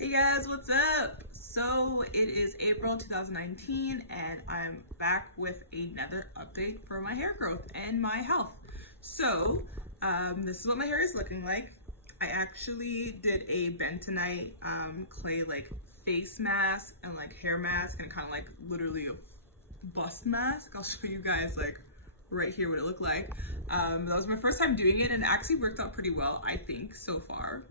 Hey guys, what's up? So it is April 2019 and I'm back with another update for my hair growth and my health. So this is what my hair is looking like. I actually did a bentonite clay like face mask and like hair mask and kind of like literally a bust mask. I'll show you guys like right here what it looked like. That was my first time doing it and it actually worked out pretty well, I think, so far.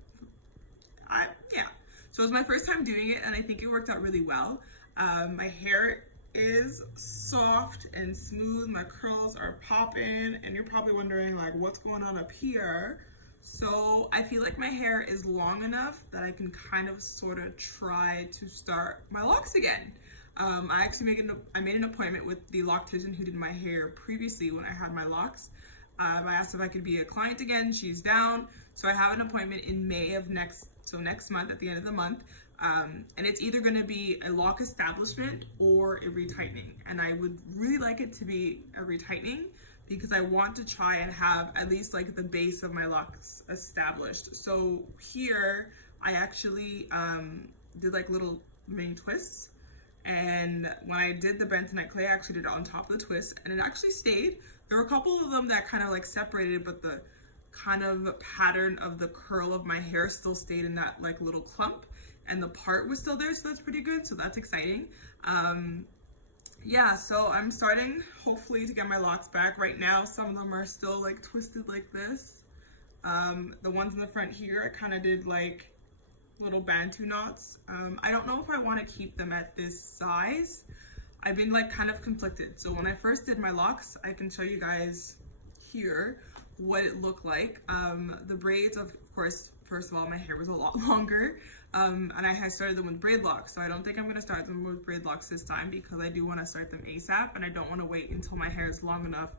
Yeah. So it was my first time doing it and I think it worked out really well. My hair is soft and smooth. My curls are popping and you're probably wondering like what's going on up here. So I feel like my hair is long enough that I can kind of sort of try to start my locks again. I actually made an appointment with the loctician who did my hair previously when I had my locks. I asked if I could be a client again. She's down. So I have an appointment in May of next month, at the end of the month. And it's either gonna be a lock establishment or a retightening. And I would really like it to be a retightening because I want to try and have at least like the base of my locks established. So here I actually did like little mini twists. And when I did the bentonite clay, I actually did it on top of the twist and it actually stayed. There were a couple of them that kind of like separated, but the kind of pattern of the curl of my hair still stayed in that like little clump and the part was still there, so that's pretty good, so that's exciting. Yeah, so I'm starting hopefully to get my locks back. Right now some of them are still like twisted like this. The ones in the front here I kind of did like little bantu knots. I don't know if I want to keep them at this size. I've been like kind of conflicted. So when I first did my locks, I can show you guys here what it looked like. The braids, of course, first of all, my hair was a lot longer, and I had started them with braid locks. So I don't think I'm gonna start them with braid locks this time because I do want to start them ASAP and I don't want to wait until my hair is long enough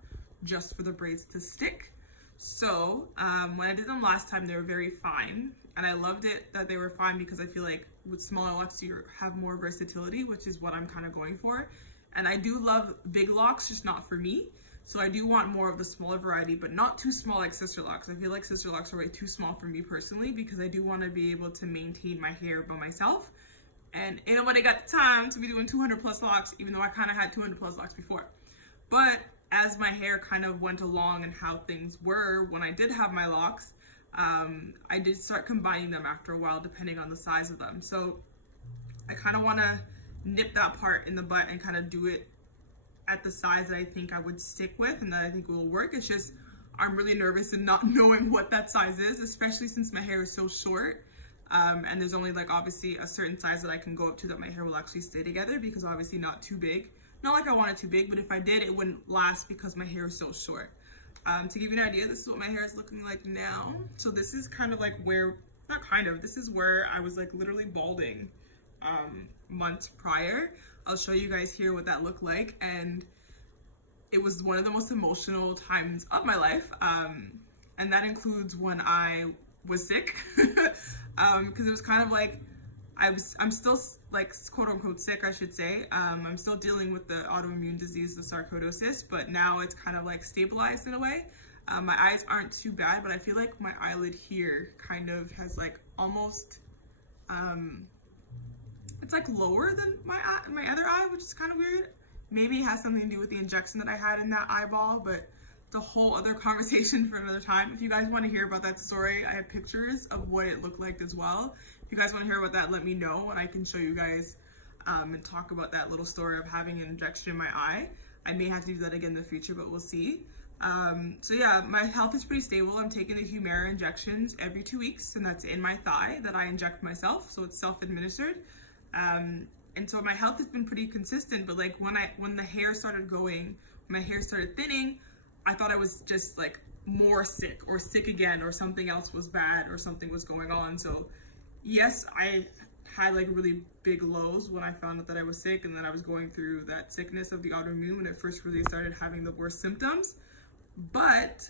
just for the braids to stick. So when I did them last time, they were very fine. And I loved it that they were fine because I feel like with smaller locks, you have more versatility, which is what I'm kind of going for. And I do love big locks, just not for me. So I do want more of the smaller variety, but not too small like sister locks. I feel like sister locks are way too small for me personally because I do want to be able to maintain my hair by myself. And ain't nobody got the time to be doing 200 plus locks, even though I kind of had 200 plus locks before. But as my hair kind of went along and how things were when I did have my locks, I did start combining them after a while depending on the size of them. So I kind of want to nip that part in the butt and kind of do it at the size that I think I would stick with and that I think will work. It's just I'm really nervous in not knowing what that size is, especially since my hair is so short. And there's only like obviously a certain size that I can go up to that my hair will actually stay together because obviously not too big. Not like I want it too big, but if I did, it wouldn't last because my hair is so short. To give you an idea, this is what my hair is looking like now. So this is kind of like where, not kind of, this is where I was like literally balding months prior. I'll show you guys here what that looked like. And it was one of the most emotional times of my life. And that includes when I was sick. Because it was kind of like, I'm still like quote unquote sick, I should say. I'm still dealing with the autoimmune disease, the sarcoidosis, but now it's kind of like stabilized in a way. My eyes aren't too bad, but I feel like my eyelid here kind of has like almost, it's like lower than my other eye, which is kind of weird. Maybe it has something to do with the injection that I had in that eyeball, but it's a whole other conversation for another time. If you guys want to hear about that story, I have pictures of what it looked like as well. If you guys want to hear about that, let me know and I can show you guys and talk about that little story of having an injection in my eye. I may have to do that again in the future, but we'll see. So yeah, my health is pretty stable. I'm taking the Humira injections every 2 weeks, and that's in my thigh that I inject myself, so it's self-administered. And so my health has been pretty consistent, but like when the hair started going, when my hair started thinning, I thought I was just like more sick or sick again or something else was bad or something was going on. So yes, I had like really big lows when I found out that I was sick and that I was going through that sickness of the autoimmune when it first really started having the worst symptoms. But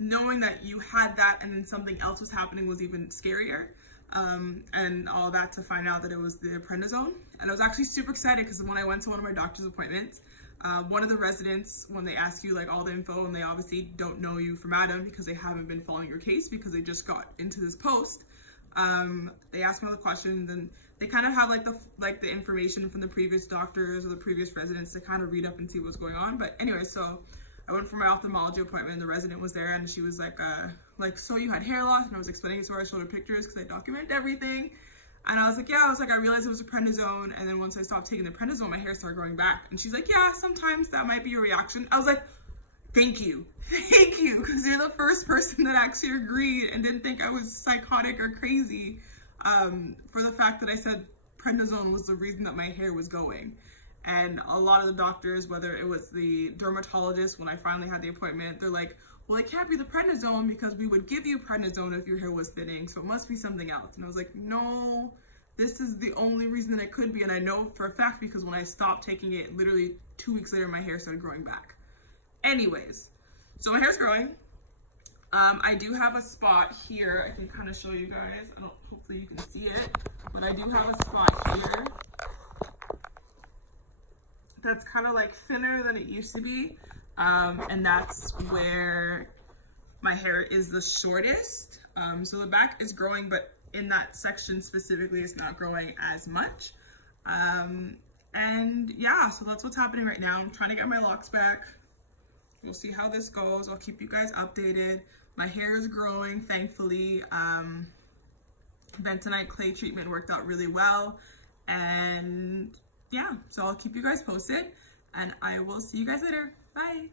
knowing that you had that and then something else was happening was even scarier. And all that to find out that it was the prednisone. And I was actually super excited because when I went to one of my doctor's appointments, one of the residents, when they ask you like all the info and they obviously don't know you from Adam because they haven't been following your case because they just got into this post, They asked me all the questions, and they kind of have like the information from the previous doctors or the previous residents to kind of read up and see what's going on. But anyway, so I went for my ophthalmology appointment, and the resident was there, and she was like, so you had hair loss? And I was explaining to her. I showed her pictures because I document everything. And I was like, yeah, I realized it was a prednisone. And then once I stopped taking the prednisone, my hair started growing back. And she's like, yeah, sometimes that might be a reaction. I was like, thank you, because you're the first person that actually agreed and didn't think I was psychotic or crazy for the fact that I said prednisone was the reason that my hair was going. And a lot of the doctors, whether it was the dermatologist, when I finally had the appointment, they're like, well, it can't be the prednisone because we would give you prednisone if your hair was thinning, so it must be something else. And I was like, no, this is the only reason that it could be. And I know for a fact because when I stopped taking it, literally 2 weeks later, my hair started growing back. Anyways, so my hair's growing. I do have a spot here. I can kind of show you guys. Hopefully you can see it, but I do have a spot here that's kind of like thinner than it used to be. And that's where my hair is the shortest. So the back is growing, but in that section specifically, it's not growing as much. And yeah, so that's what's happening right now. I'm trying to get my locks back. We'll see how this goes. I'll keep you guys updated. My hair is growing, thankfully. Bentonite clay treatment worked out really well. And yeah, so I'll keep you guys posted, and I will see you guys later. Bye.